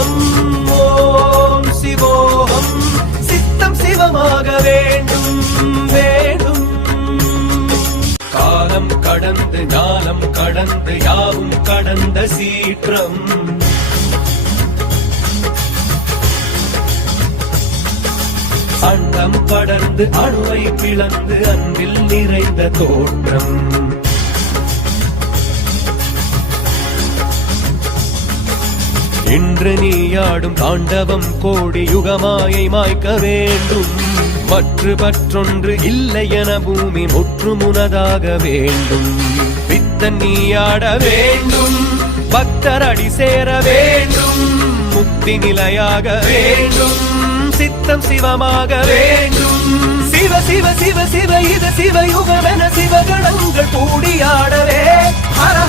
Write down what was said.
சிவோகம், ஓம் சிவோகம். சித்தம் சிவமாக வேண்டும் வேண்டும். காலம் கடந்து ஞானம் கடந்து யாவும் கடந்த சீற்றம். அண்டம் படர்ந்து அணுவை பிளந்து அன்பில் நிறைந்த தோற்றம். இன்று நீயாடும் தாண்டவம் கோடி யுகமாயை மாய்க்க வேண்டும். மற்றொன்று இல்லை என பூமி முற்று முனதாக வேண்டும். பித்தன் நீயாட வேண்டும், பக்தர் அடி சேர வேண்டும். முக்தி நிலையாக வேண்டும், சித்தம் சிவமாக வேண்டும். சிவ சிவ சிவ சிவ இது சிவயுகம் என சிவகணங்கள் கூடியாடவே. ஹர